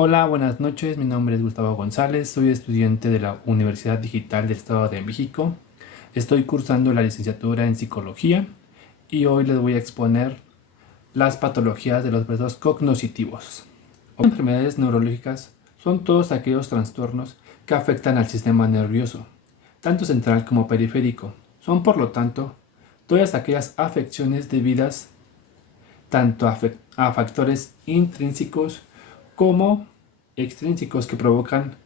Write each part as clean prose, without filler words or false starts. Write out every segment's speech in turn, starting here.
Hola, buenas noches. Mi nombre es Gustavo González. Soy estudiante de la Universidad Digital del Estado de México. Estoy cursando la licenciatura en psicología y hoy les voy a exponer las patologías de los procesos cognitivos. Las enfermedades neurológicas son todos aquellos trastornos que afectan al sistema nervioso, tanto central como periférico. Son, por lo tanto, todas aquellas afecciones debidas tanto a factores intrínsecos como extrínsecos que provocan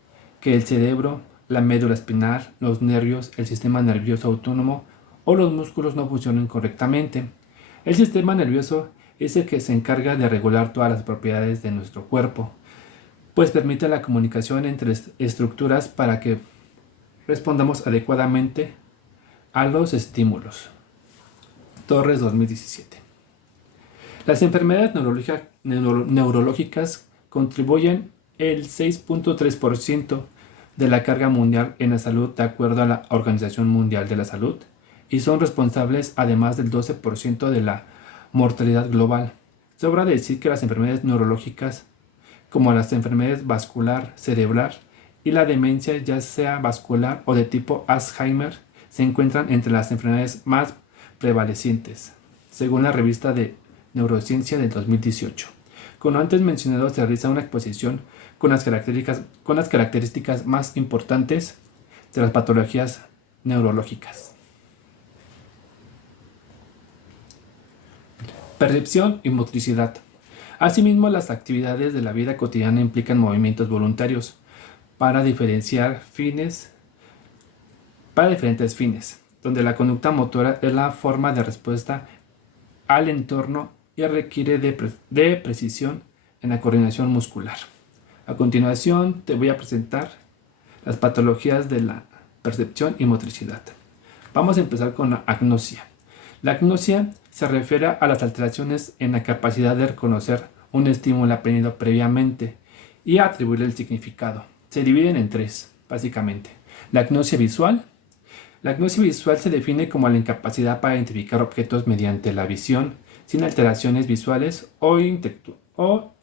que el cerebro, la médula espinal, los nervios, el sistema nervioso autónomo o los músculos no funcionen correctamente. El sistema nervioso es el que se encarga de regular todas las propiedades de nuestro cuerpo, pues permite la comunicación entre estructuras para que respondamos adecuadamente a los estímulos. Torres 2017. Las enfermedades neurológicas contribuyen el 6.3% de la carga mundial en la salud de acuerdo a la Organización Mundial de la Salud y son responsables además del 12% de la mortalidad global. Sobra decir que las enfermedades neurológicas, como las enfermedades vascular, cerebral y la demencia ya sea vascular o de tipo Alzheimer, se encuentran entre las enfermedades más prevalecientes, según la revista de Neurociencia del 2018. Como antes mencionado, se realiza una exposición con las características más importantes de las patologías neurológicas. Percepción y motricidad. Asimismo, las actividades de la vida cotidiana implican movimientos voluntarios para diferentes fines, donde la conducta motora es la forma de respuesta al entorno y requiere de precisión en la coordinación muscular. A continuación te voy a presentar las patologías de la percepción y motricidad. Vamos a empezar con la agnosia. La agnosia se refiere a las alteraciones en la capacidad de reconocer un estímulo aprendido previamente y a atribuirle el significado. Se dividen en tres, básicamente. La agnosia visual. La agnosia visual se define como la incapacidad para identificar objetos mediante la visión, sin alteraciones visuales o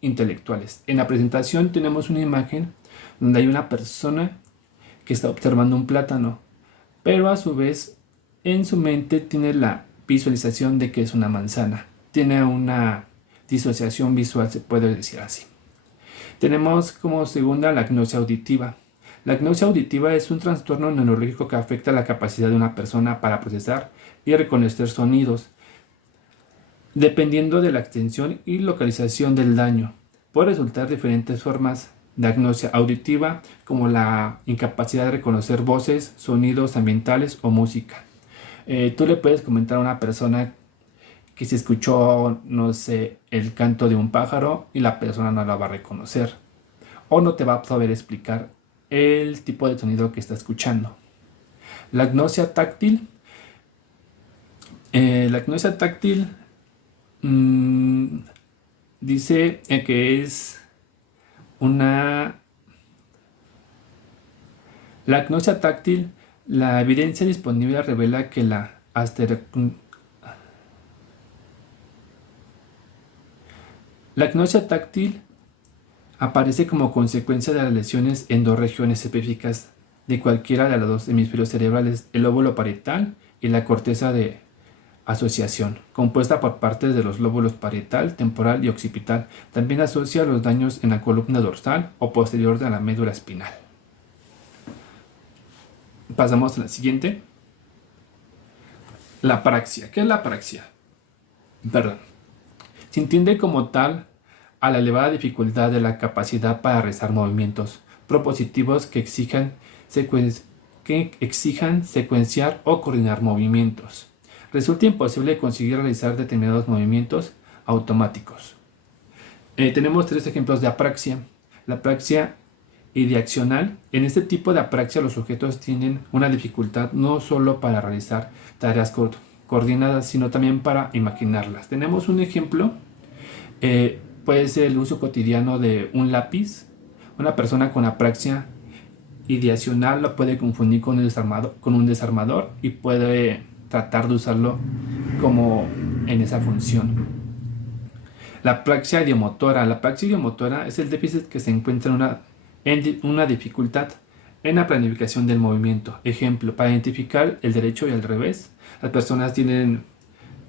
intelectuales. En la presentación tenemos una imagen donde hay una persona que está observando un plátano, pero a su vez en su mente tiene la visualización de que es una manzana. Tiene una disociación visual, se puede decir así. Tenemos como segunda la agnosia auditiva. La agnosia auditiva es un trastorno neurológico que afecta la capacidad de una persona para procesar y reconocer sonidos, dependiendo de la extensión y localización del daño. Puede resultar diferentes formas de agnosia auditiva, como la incapacidad de reconocer voces, sonidos ambientales o música. Tú le puedes comentar a una persona que se escuchó, no sé, el canto de un pájaro y la persona no la va a reconocer o no te va a saber explicar el tipo de sonido que está escuchando. La agnosia táctil. La agnosia táctil dice que es una... La agnosia táctil, la evidencia disponible revela que la agnosia táctil aparece como consecuencia de las lesiones en dos regiones específicas de cualquiera de los dos hemisferios cerebrales, el lóbulo parietal y la corteza de asociación, compuesta por partes de los lóbulos parietal, temporal y occipital. También asocia los daños en la columna dorsal o posterior de la médula espinal. Pasamos a la siguiente. La apraxia. ¿Qué es la apraxia? Se entiende como tal a la elevada dificultad de la capacidad para realizar movimientos propositivos que exijan secuenciar o coordinar movimientos. Resulta imposible conseguir realizar determinados movimientos automáticos. Tenemos tres ejemplos de apraxia. La apraxia ideacional. En este tipo de apraxia los sujetos tienen una dificultad no solo para realizar tareas coordinadas, sino también para imaginarlas. Tenemos un ejemplo, puede ser el uso cotidiano de un lápiz. Una persona con apraxia ideacional lo puede confundir con un desarmador y puede tratar de usarlo como en esa función. La apraxia idiomotora. La apraxia idiomotora es el déficit que se encuentra en una dificultad en la planificación del movimiento. Ejemplo, para identificar el derecho y el revés, las personas tienen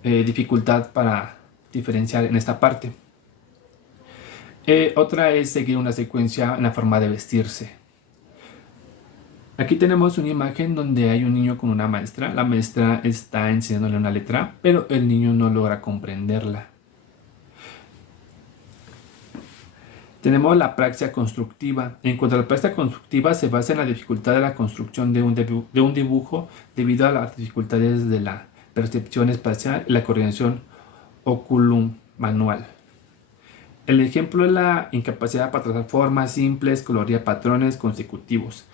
dificultad para diferenciar en esta parte. Otra es seguir una secuencia en la forma de vestirse. Aquí tenemos una imagen donde hay un niño con una maestra. La maestra está enseñándole una letra, pero el niño no logra comprenderla. Tenemos la apraxia constructiva. En cuanto a la apraxia constructiva, se basa en la dificultad de la construcción de un dibujo debido a las dificultades de la percepción espacial y la coordinación oculomanual. El ejemplo es la incapacidad para trazar formas simples, colorear patrones consecutivos.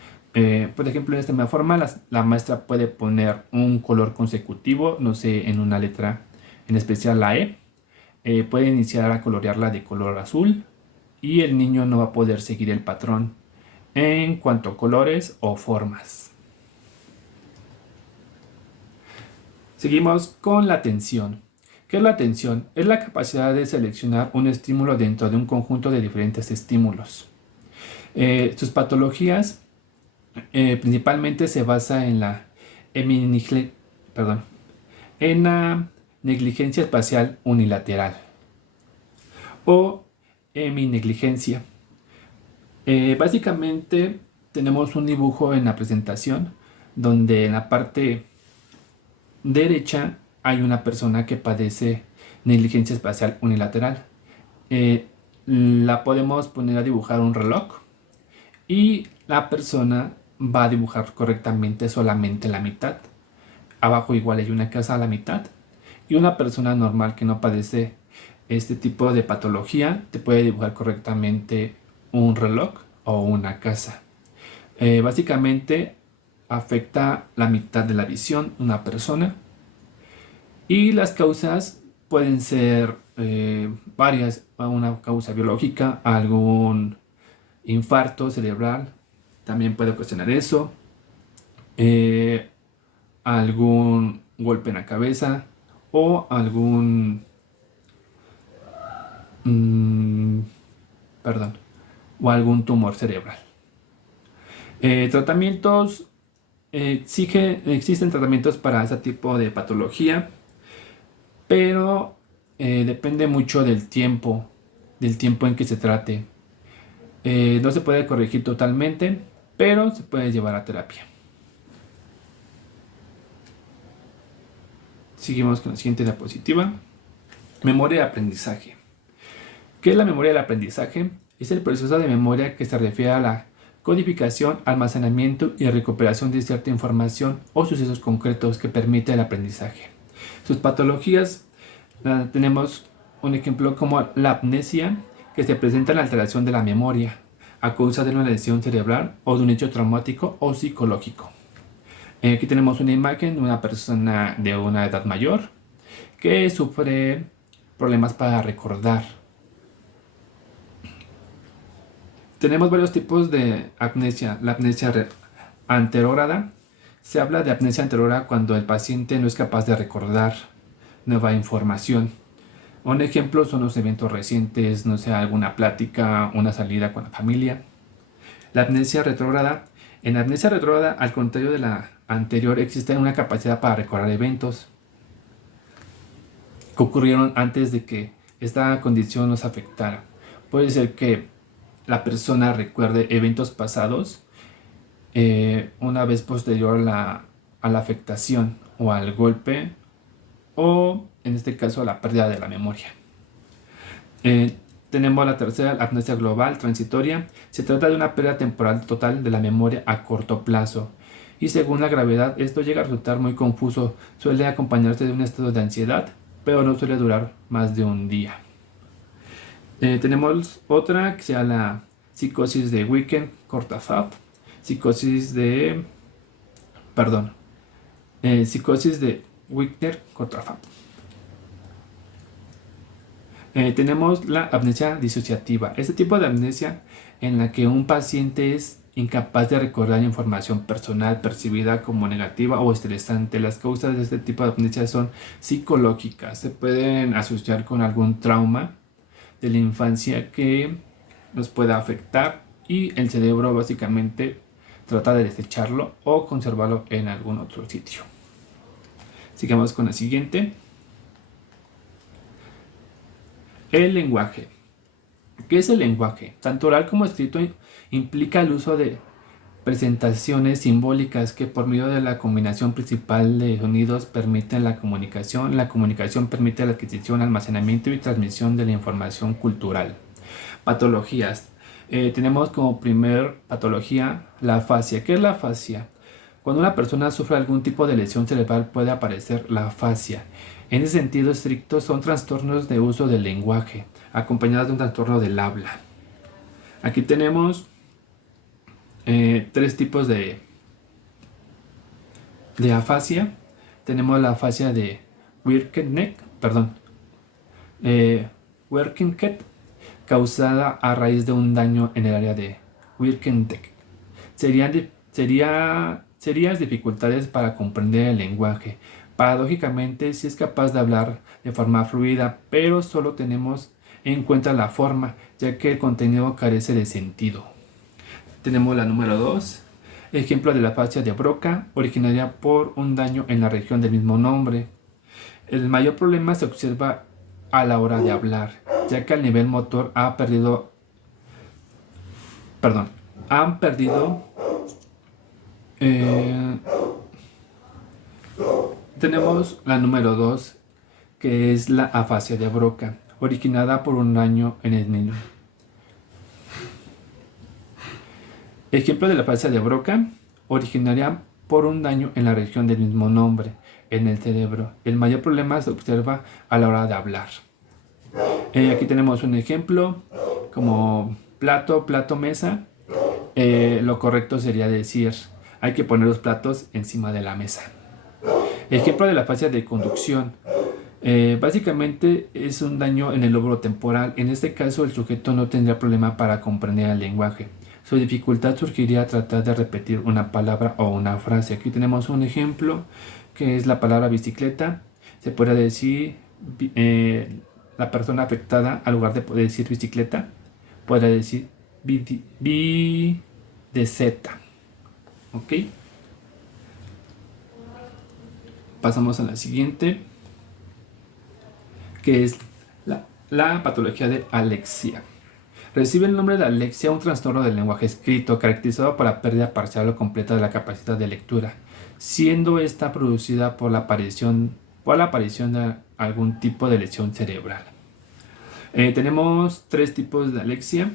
Por ejemplo, en esta misma forma, la maestra puede poner un color consecutivo, no sé, en una letra, en especial la E. Puede iniciar a colorearla de color azul y el niño no va a poder seguir el patrón en cuanto a colores o formas. Seguimos con la atención. ¿Qué es la atención? Es la capacidad de seleccionar un estímulo dentro de un conjunto de diferentes estímulos. Sus patologías principalmente se basa en la negligencia espacial unilateral o heminegligencia. Básicamente tenemos un dibujo en la presentación donde en la parte derecha hay una persona que padece negligencia espacial unilateral. La podemos poner a dibujar un reloj y la persona va a dibujar correctamente solamente la mitad. Abajo igual hay una casa a la mitad. Y una persona normal que no padece este tipo de patología te puede dibujar correctamente un reloj o una casa. Básicamente afecta la mitad de la visión de una persona. Y las causas pueden ser varias. Una causa biológica, algún infarto cerebral, también puede ocasionar eso. Algún golpe en la cabeza o algún o algún tumor cerebral. Tratamientos. Existen tratamientos para ese tipo de patología, pero depende mucho del tiempo en que se trate. No se puede corregir totalmente, pero se puede llevar a terapia. Seguimos con la siguiente diapositiva. Memoria de aprendizaje. ¿Qué es la memoria del aprendizaje? Es el proceso de memoria que se refiere a la codificación, almacenamiento y recuperación de cierta información o sucesos concretos que permite el aprendizaje. Sus patologías, tenemos un ejemplo como la amnesia, que se presenta en la alteración de la memoria a causa de una lesión cerebral o de un hecho traumático o psicológico. Aquí tenemos una imagen de una persona de una edad mayor que sufre problemas para recordar. Tenemos varios tipos de amnesia. La amnesia anterógrada. Se habla de amnesia anterógrada cuando el paciente no es capaz de recordar nueva información. Un ejemplo son los eventos recientes, no sé, alguna plática, una salida con la familia. La amnesia retrógrada. En la amnesia retrógrada, al contrario de la anterior, existe una capacidad para recordar eventos que ocurrieron antes de que esta condición nos afectara. Puede ser que la persona recuerde eventos pasados una vez posterior a la afectación o al golpe, o en este caso a la pérdida de la memoria. Tenemos la tercera, la amnesia global transitoria. Se trata de una pérdida temporal total de la memoria a corto plazo. Y según la gravedad, esto llega a resultar muy confuso. Suele acompañarse de un estado de ansiedad, pero no suele durar más de un día. Tenemos otra que se llama la psicosis de Wittgen-Kortafab. Psicosis de Wittgen-Kortafab. Tenemos la amnesia disociativa. Este tipo de amnesia en la que un paciente es incapaz de recordar información personal percibida como negativa o estresante. Las causas de este tipo de amnesia son psicológicas. Se pueden asociar con algún trauma de la infancia que nos pueda afectar y el cerebro básicamente trata de desecharlo o conservarlo en algún otro sitio. Sigamos con la siguiente. El lenguaje. ¿Qué es el lenguaje? Tanto oral como escrito implica el uso de presentaciones simbólicas que por medio de la combinación principal de sonidos permiten la comunicación. La comunicación permite la adquisición, almacenamiento y transmisión de la información cultural. Patologías. Tenemos como primer patología la afasia. ¿Qué es la afasia? Cuando una persona sufre algún tipo de lesión cerebral puede aparecer la afasia. En ese sentido estricto son trastornos de uso del lenguaje, acompañados de un trastorno del habla. Aquí tenemos tres tipos de afasia. Tenemos la afasia de Wernicke, causada a raíz de un daño en el área de Wernicke. Serias dificultades para comprender el lenguaje. Paradójicamente, sí es capaz de hablar de forma fluida, pero solo tenemos en cuenta la forma, ya que el contenido carece de sentido. Tenemos la número 2. Ejemplo de la afasia de Broca, originaria por un daño en la región del mismo nombre. El mayor problema se observa a la hora de hablar, ya que el nivel motor han perdido tenemos la número 2, que es la afasia de Broca, originada por un daño en el niño. Ejemplo de la afasia de Broca, originaria por un daño en la región del mismo nombre, en el cerebro. El mayor problema se observa a la hora de hablar. Aquí tenemos un ejemplo, como plato, mesa. Lo correcto sería decir, hay que poner los platos encima de la mesa. Ejemplo de la afasia de conducción. Básicamente es un daño en el lóbulo temporal. En este caso el sujeto no tendría problema para comprender el lenguaje. Su dificultad surgiría a tratar de repetir una palabra o una frase. Aquí tenemos un ejemplo que es la palabra bicicleta. Se puede decir, la persona afectada, al lugar de poder decir bicicleta, puede decir bicicleta. ¿Ok? Pasamos a la siguiente, que es la patología de alexia. Recibe el nombre de alexia, un trastorno del lenguaje escrito caracterizado por la pérdida parcial o completa de la capacidad de lectura, siendo esta producida por la aparición de algún tipo de lesión cerebral. Tenemos tres tipos de alexia: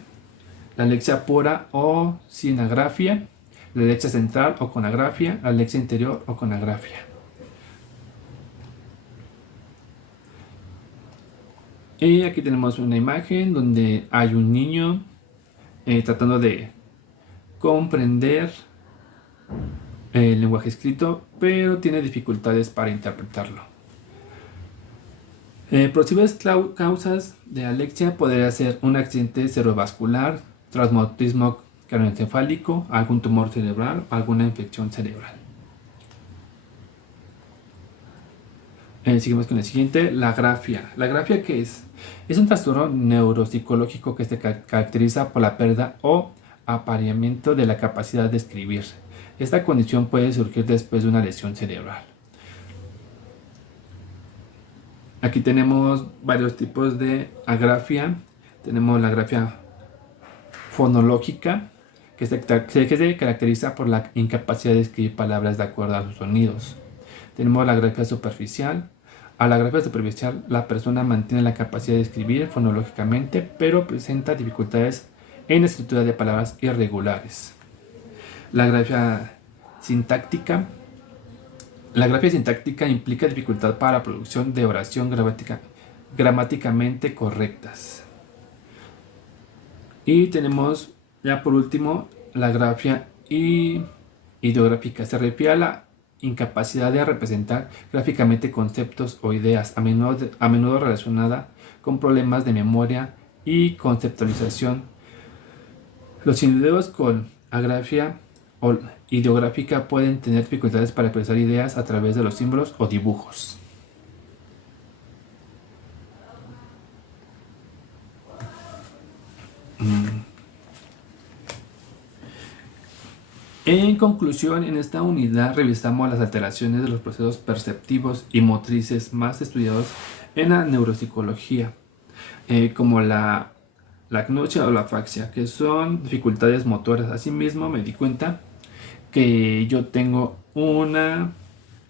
la alexia pura o sin agrafia, la alexia central o con agrafia, la alexia interior o con agrafia. Y aquí tenemos una imagen donde hay un niño tratando de comprender el lenguaje escrito, pero tiene dificultades para interpretarlo. Posibles causas de alexia podría ser un accidente cerebrovascular, traumatismo craneoencefálico, algún tumor cerebral o alguna infección cerebral. Seguimos con el siguiente, la agrafia. ¿La agrafia qué es? Es un trastorno neuropsicológico que se caracteriza por la pérdida o apareamiento de la capacidad de escribir. Esta condición puede surgir después de una lesión cerebral. Aquí tenemos varios tipos de agrafia. Tenemos la agrafia fonológica, que se caracteriza por la incapacidad de escribir palabras de acuerdo a sus sonidos. Tenemos la agrafia superficial. A la agrafia superficial, la persona mantiene la capacidad de escribir fonológicamente, pero presenta dificultades en la escritura de palabras irregulares. La agrafia sintáctica. La agrafia sintáctica implica dificultad para la producción de oración gramáticamente correctas. Y tenemos ya por último la agrafia ideográfica. Se refiere a la incapacidad de representar gráficamente conceptos o ideas, a menudo relacionada con problemas de memoria y conceptualización. Los individuos con agrafia o ideográfica pueden tener dificultades para expresar ideas a través de los símbolos o dibujos. En conclusión, en esta unidad revisamos las alteraciones de los procesos perceptivos y motrices más estudiados en la neuropsicología, como la agnosia o la afaxia, que son dificultades motoras. Asimismo, me di cuenta que yo tengo una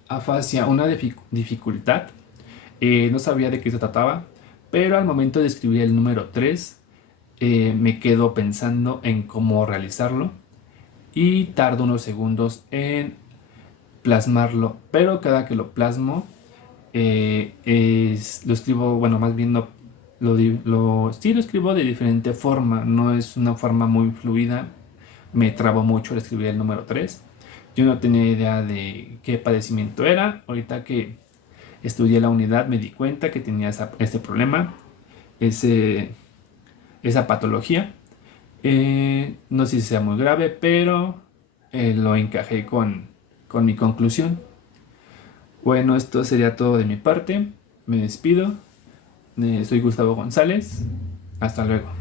afasia, una dificultad. No sabía de qué se trataba, pero al momento de escribir el número 3, me quedo pensando en cómo realizarlo y tardo unos segundos en plasmarlo, pero cada que lo plasmo, lo escribo, bueno, más bien no, sí lo escribo de diferente forma, no es una forma muy fluida, me trabo mucho al escribir el número 3. Yo no tenía idea de qué padecimiento era. Ahorita que estudié la unidad me di cuenta que tenía este problema, ese, esa patología. No sé si sea muy grave, pero lo encajé con mi conclusión. Bueno, esto sería todo de mi parte. Me despido. Soy Gustavo González. Hasta luego.